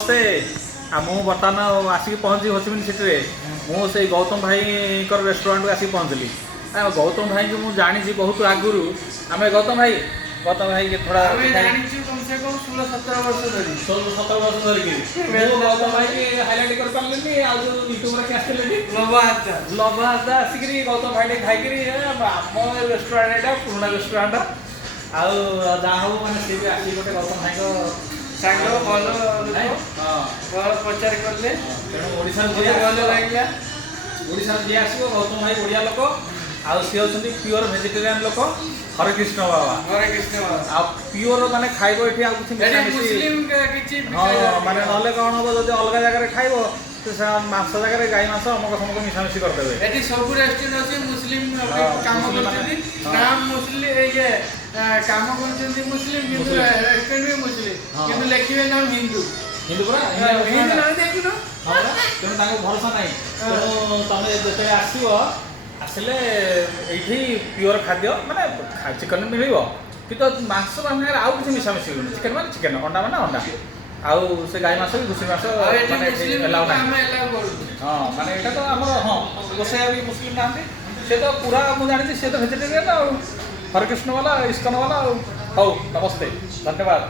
नमस्ते मु बर्तमान आसिक पहुँची होचिमिन सिटी मुझे गौतम भाई रेस्टोरेंट को आसिक पहुँचली। गौतम भाई को मुझे जानी बहुत आगुरी आम गौतम भाई के थोड़ा कम से कम 16-17 वर्ष धरी 16-17 वर्ष धरिक गौतम भाई की हाइलाइट कर पारे यूट्यूब के आसते लभा आसिक गौतम भाई खाई आम रेस्टोरेंट यहाँ पुराना रेस्टोरेंट आउ जहाँ हूँ मैंने सी भी आसिक गोटे गौतम भाई सांग भल प्रचार कले भल लगे ओडिशा जी आसो गौतम भाई ओडिया लोक आउ सी होती प्योर भेजिटेरियन लोक हरे कृष्ण बाबा हरे कृष्ण आ प्योर माने खाइबो एठी आ मुस्लिम किछि माने नले कोन हो जदी अलग जगह रे खाइबो तो मांस जगह रे गाय मांस अमक समक मिशामिशी कर देबे। एठी सब रेस्टोरेंट अछि मुस्लिम काम करछथि नाम मुस्लिम ये काम करछथि मुस्लिम किंतु रेस्टोरेंट भी मुस्लिम किंतु लिखिबे नाम हिंदू हिंदू पूरा हिंदू ना देखिनो हां तेनु ताको भरोसा नाही तेनु तमे जते आसीबो आसले एठी प्योर खाद्य माने चिकन मिलिबो किंतु मांस माने आउ किछि मिशामिशी होनी चिकन माने चिकन अंडा माने अंडा आउ से गाय मांस भी घुसी मांस माने एलाउ नाही हम एलाउ करू हां माने एटा तो हमर हां गोसाई भी मुस्लिम नांती से तो पूरा मु जानि से तो वेजिटेरियन आ हरे कृष्ण वाला इस्कन वाला हौ नमस्ते धन्यवाद।